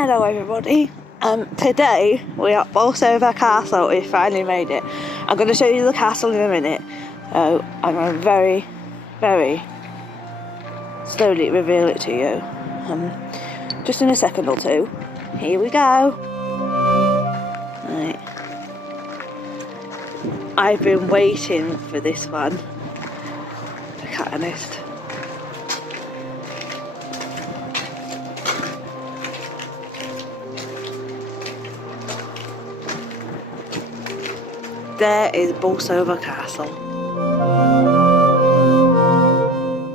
Hello everybody, today we're at Bolsover Castle. We finally made it. I'm going to show you the castle in a minute. I'm going to very, very slowly reveal it to you. Just in a second or two. Here we go. Right. I've been waiting for this one, to be honest. There is Bolsover Castle.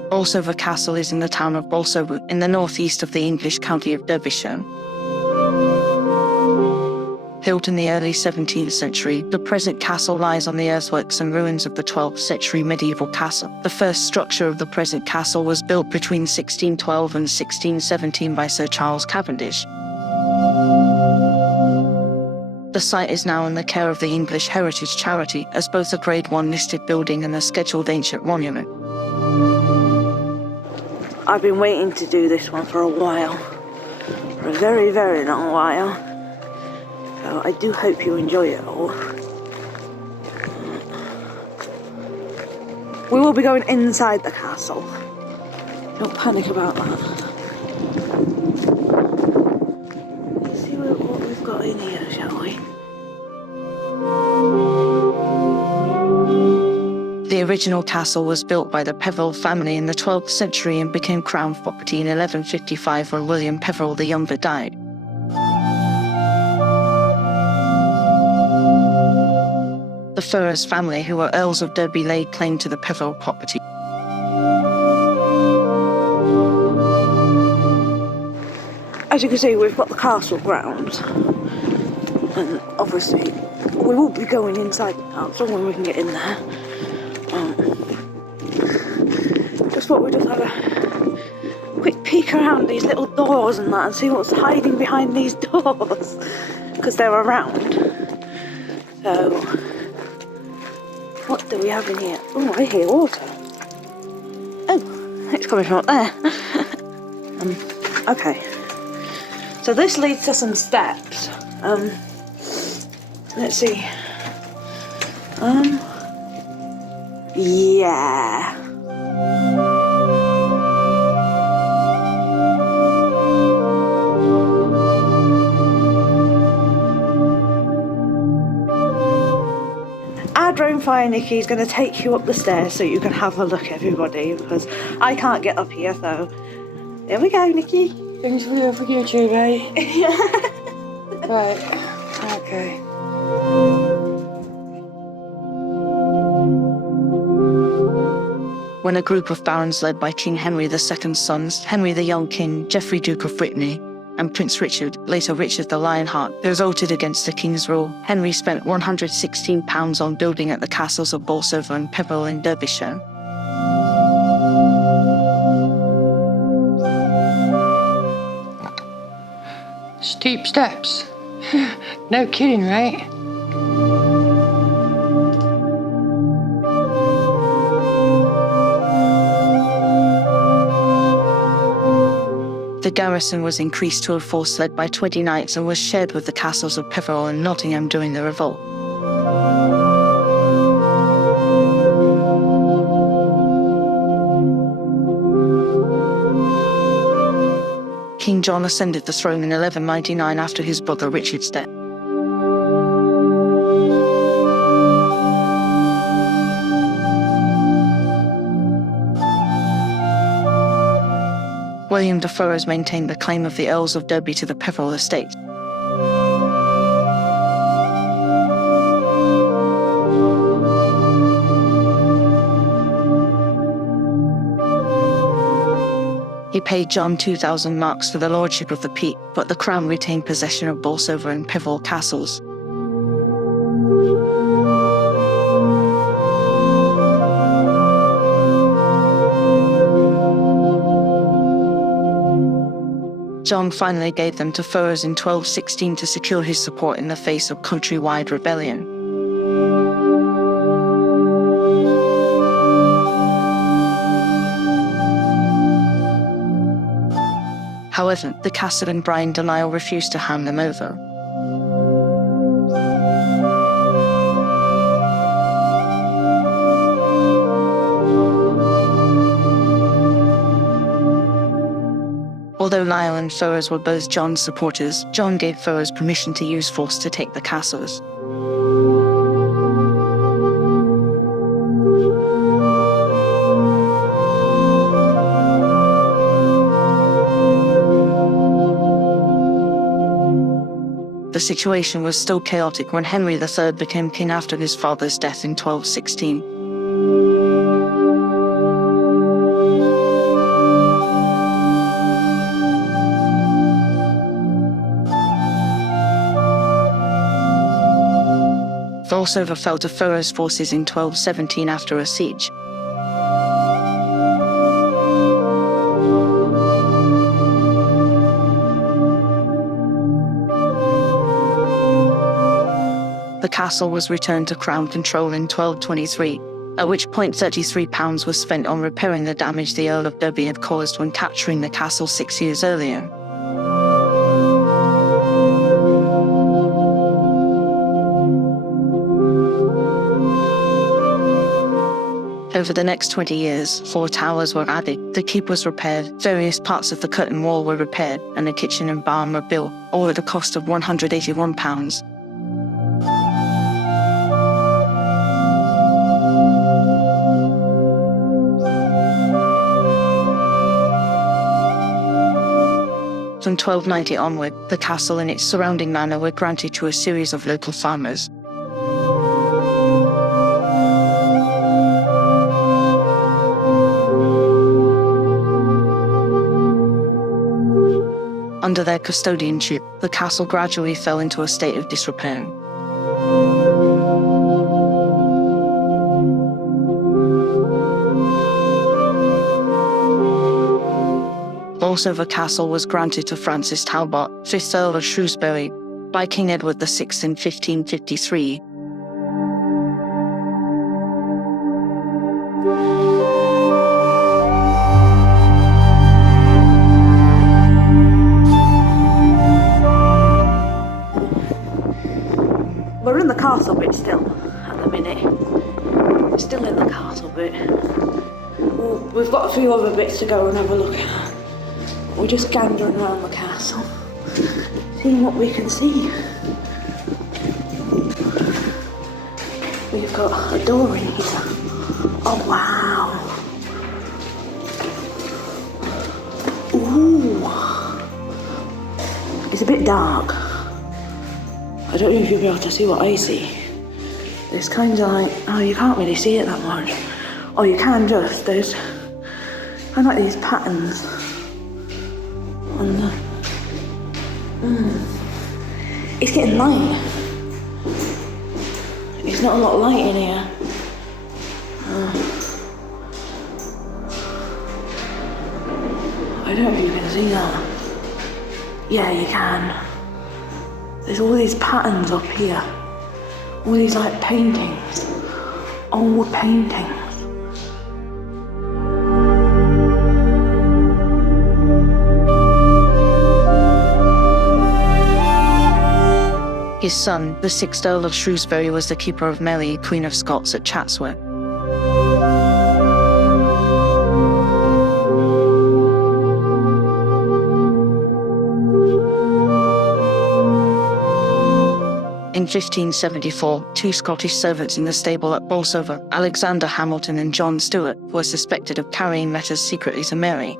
Bolsover Castle is in the town of Bolsover, in the northeast of the English county of Derbyshire. Built in the early 17th century, the present castle lies on the earthworks and ruins of the 12th century medieval castle. The first structure of the present castle was built between 1612 and 1617 by Sir Charles Cavendish. The site is now in the care of the English Heritage Charity as both a Grade 1 listed building and a scheduled ancient monument. I've been waiting to do this one for a while. For a very, very long while. So I do hope you enjoy it all. We will be going inside the castle. Don't panic about that. Let's see what we've got in here, shall we? The original castle was built by the Peveril family in the 12th century and became crown property in 1155 when William Peveril the Younger died. The Ferrers family, who were Earls of Derby, laid claim to the Peveril property. As you can see, we've got the castle grounds. And obviously, we will be going inside the castle when we can get in there. Just thought we'd just have a quick peek around these little doors and that and see what's hiding behind these doors. Because they're around. So, what do we have in here? Oh, I hear water. Oh, it's coming from up there. Okay. So this leads to some steps. Let's see. Yeah. Our drone fire Nikki is going to take you up the stairs so you can have a look, everybody, because I can't get up here, so there we go, Nikki. Things for YouTube, eh? Yeah. Right, okay. When a group of barons led by King Henry II's sons, Henry the Young King, Geoffrey Duke of Brittany, and Prince Richard, later Richard the Lionheart, revolted against the king's rule, Henry spent £116 on building at the castles of Bolsover and Peveril in Derbyshire. Steep steps. No kidding, right? The garrison was increased to a force led by 20 knights and was shared with the castles of Peveril and Nottingham during the revolt. King John ascended the throne in 1199 after his brother Richard's death. William de Ferrers maintained the claim of the Earls of Derby to the Peveril estate. He paid John 2,000 marks for the lordship of the peak, but the crown retained possession of Bolsover and Peveril castles. John finally gave them to Ferrers in 1216 to secure his support in the face of countrywide rebellion. However, the castle and Brian Denial refused to hand them over. Although Niall and Ferrers were both John's supporters, John gave Ferrers permission to use force to take the castles. The situation was still chaotic when Henry III became king after his father's death in 1216. Bolsover fell to Ferrers' forces in 1217 after a siege. The castle was returned to Crown control in 1223, at which point £33 was spent on repairing the damage the Earl of Derby had caused when capturing the castle 6 years earlier. Over the next 20 years, 4 towers were added, the keep was repaired, various parts of the curtain wall were repaired, and the kitchen and barn were built, all at a cost of £181. From 1290 onward, the castle and its surrounding manor were granted to a series of local farmers. Under their custodianship, the castle gradually fell into a state of disrepair. Bolsover Castle was granted to Francis Talbot, 5th Earl of Shrewsbury, by King Edward VI in 1553. We're in the castle bit still, at the minute. We're still in the castle bit. We've got a few other bits to go and have a look at. We're just gandering around the castle, seeing what we can see. We've got a door in here. Oh wow! Ooh! It's a bit dark. I don't know if you'll be able to see what I see. There's kind of like, oh, you can't really see it that much. Oh, you can just, there's kind of like these patterns on the, It's getting light. It's not a lot of light in here. I don't know if you can see that. Yeah, you can. There's all these patterns up here. All these like paintings. Old paintings. His son, the 6th Earl of Shrewsbury, was the keeper of Mary, Queen of Scots at Chatsworth. In 1574, 2 Scottish servants in the stable at Bolsover, Alexander Hamilton and John Stewart, were suspected of carrying letters secretly to Mary.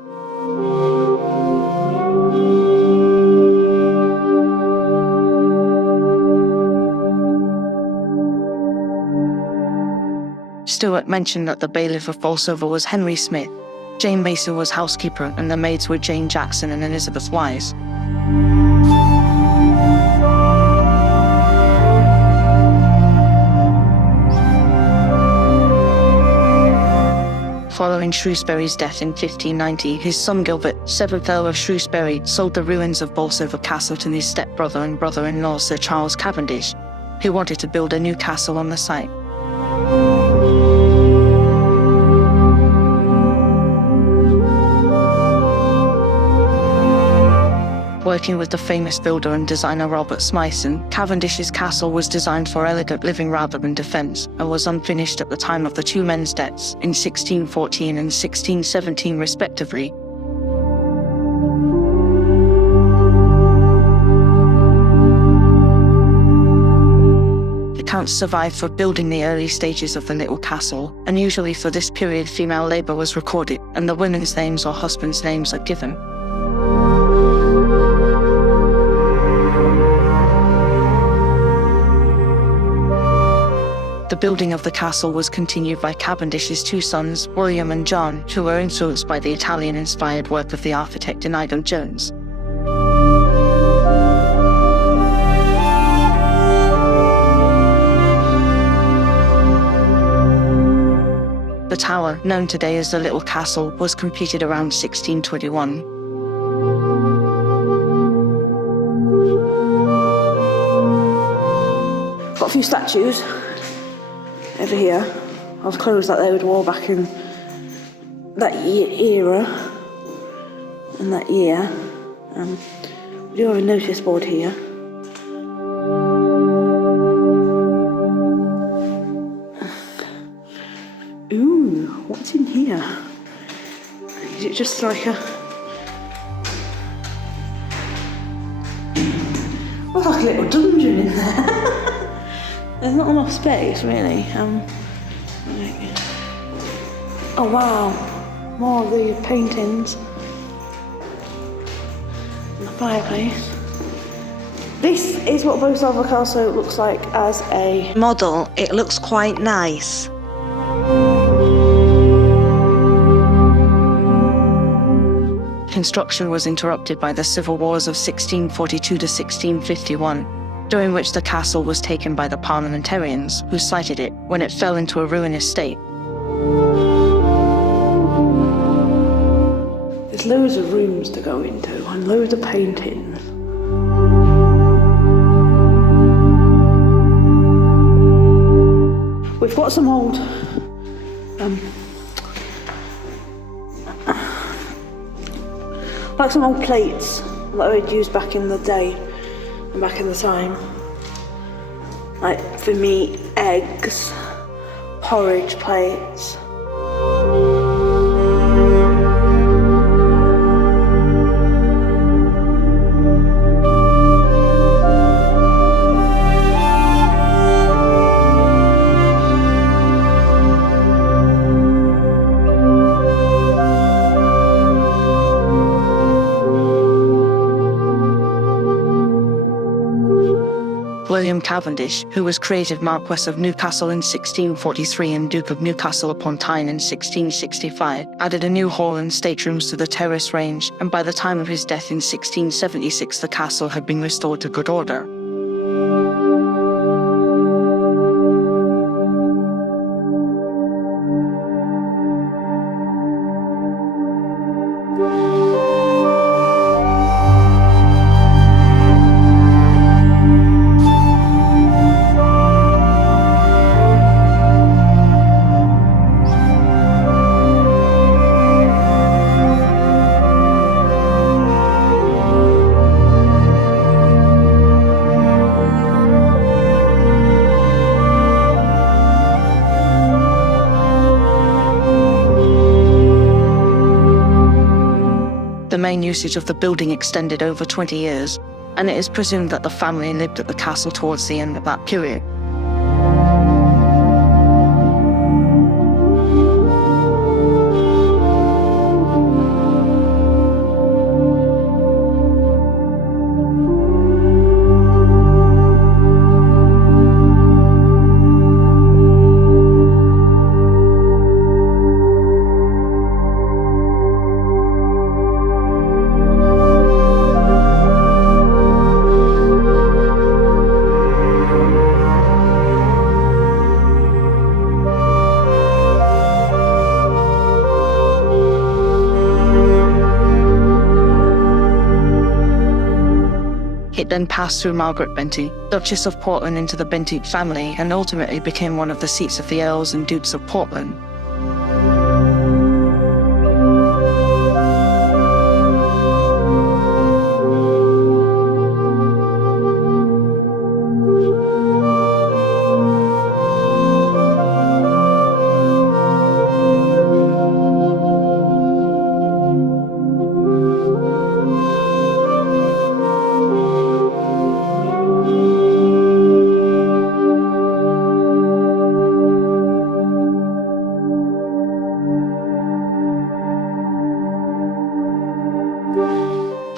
Stewart mentioned that the bailiff of Bolsover was Henry Smith, Jane Mason was housekeeper, and the maids were Jane Jackson and Elizabeth Wise. Following Shrewsbury's death in 1590, his son Gilbert, 7th Earl of Shrewsbury, sold the ruins of Bolsover Castle to his stepbrother and brother-in-law Sir Charles Cavendish, who wanted to build a new castle on the site. Working with the famous builder and designer Robert Smyson, Cavendish's castle was designed for elegant living rather than defence, and was unfinished at the time of the two men's deaths in 1614 and 1617 respectively. Accounts survive for building the early stages of the little castle, and usually for this period female labour was recorded, and the women's names or husbands' names are given. The building of the castle was continued by Cavendish's two sons, William and John, who were influenced by the Italian-inspired work of the architect Inigo Jones. The tower, known today as the Little Castle, was completed around 1621. Got a few statues over here of clothes that they would wear back in that era and that year. We do have a notice board here. Ooh, what's in here? Is it just like a... well, like a little dungeon in there. There's not enough space, really. Oh wow, more of the paintings. And the fireplace. This is what Bolsover Castle looks like as a model. It looks quite nice. Construction was interrupted by the civil wars of 1642 to 1651, during which the castle was taken by the parliamentarians, who cited it when it fell into a ruinous state. There's loads of rooms to go into and loads of paintings. We've got some old like some old plates that we'd use back in the day and back in the time. Like for meat, eggs, porridge plates. William Cavendish, who was created Marquess of Newcastle in 1643 and Duke of Newcastle upon Tyne in 1665, added a new hall and staterooms to the terrace range, and by the time of his death in 1676 the castle had been restored to good order. The main usage of the building extended over 20 years, and it is presumed that the family lived at the castle towards the end of that period. It then passed through Margaret Bentinck, Duchess of Portland, into the Bentinck family, and ultimately became one of the seats of the Earls and Dukes of Portland.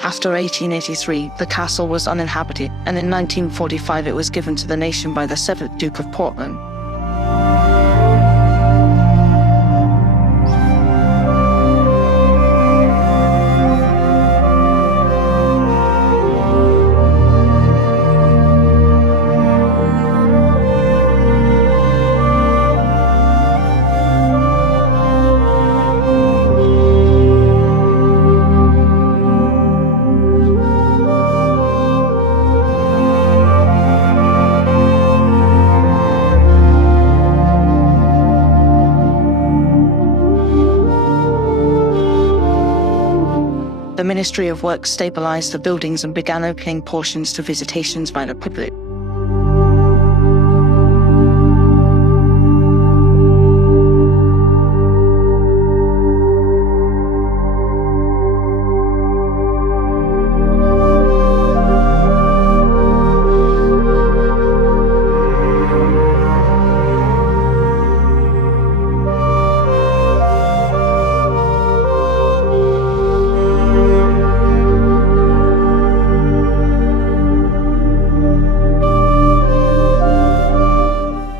After 1883, the castle was uninhabited, and in 1945 it was given to the nation by the 7th Duke of Portland. The Ministry of Works stabilized the buildings and began opening portions to visitations by the public.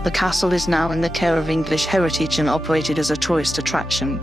The castle is now in the care of English Heritage and operated as a tourist attraction.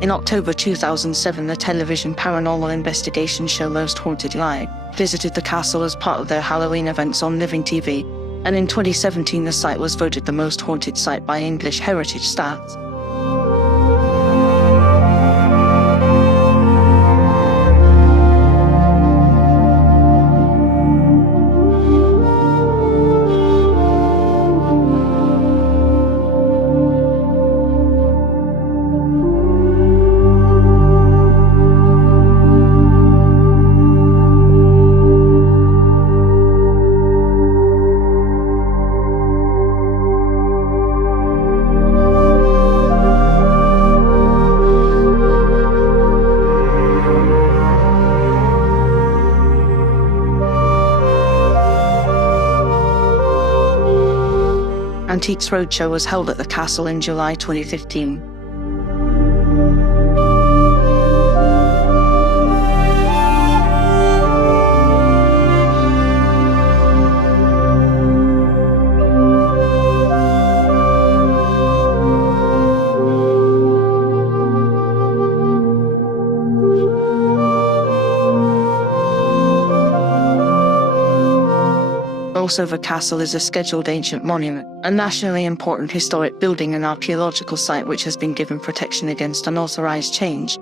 In October 2007, the television paranormal investigation show Most Haunted Live visited the castle as part of their Halloween events on Living TV, and in 2017 the site was voted the most haunted site by English Heritage staff. Antiques Roadshow was held at the castle in July 2015. Bolsover Castle is a scheduled ancient monument, a nationally important historic building and archaeological site which has been given protection against unauthorized change.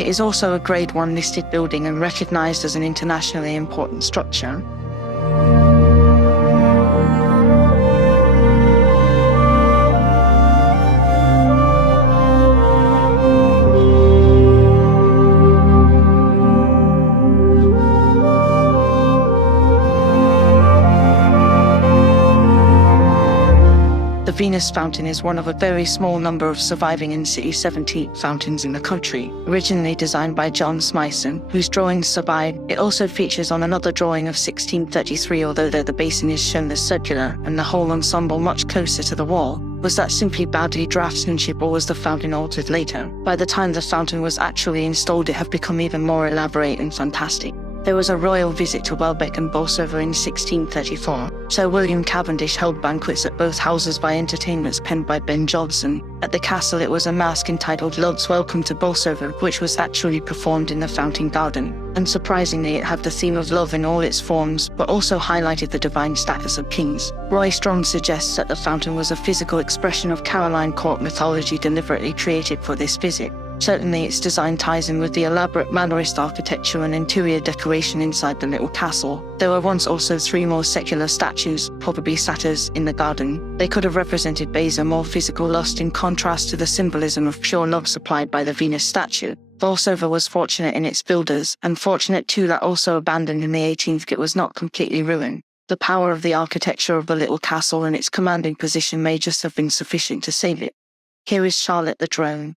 It is also a Grade 1 listed building and recognized as an internationally important structure. The Venus Fountain is one of a very small number of surviving in-city 17 fountains in the country, originally designed by John Smyson, whose drawings survive. It also features on another drawing of 1633, although there the basin is shown as circular and the whole ensemble much closer to the wall. Was that simply badly draftsmanship, or was the fountain altered later? By the time the fountain was actually installed, it had become even more elaborate and fantastic. There was a royal visit to Welbeck and Bolsover in 1634. Sir William Cavendish held banquets at both houses by entertainments penned by Ben Jonson. At the castle it was a masque entitled Lod's Welcome to Bolsover, which was actually performed in the fountain garden. Unsurprisingly, it had the theme of love in all its forms, but also highlighted the divine status of kings. Roy Strong suggests that the fountain was a physical expression of Caroline court mythology deliberately created for this visit. Certainly its design ties in with the elaborate Mannerist architecture and interior decoration inside the little castle. There were once also 3 more secular statues, probably satyrs, in the garden. They could have represented Beza, more physical lust, in contrast to the symbolism of pure love supplied by the Venus statue. Bolsover was fortunate in its builders, and fortunate too that also abandoned in the 18th it was not completely ruined. The power of the architecture of the little castle and its commanding position may just have been sufficient to save it. Here is Charlotte the drone.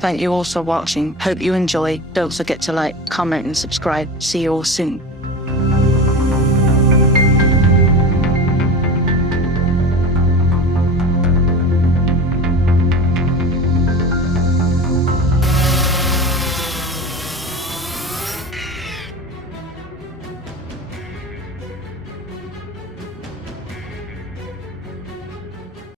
Thank you all for watching. Hope you enjoy. Don't forget to like, comment and subscribe. See you all soon.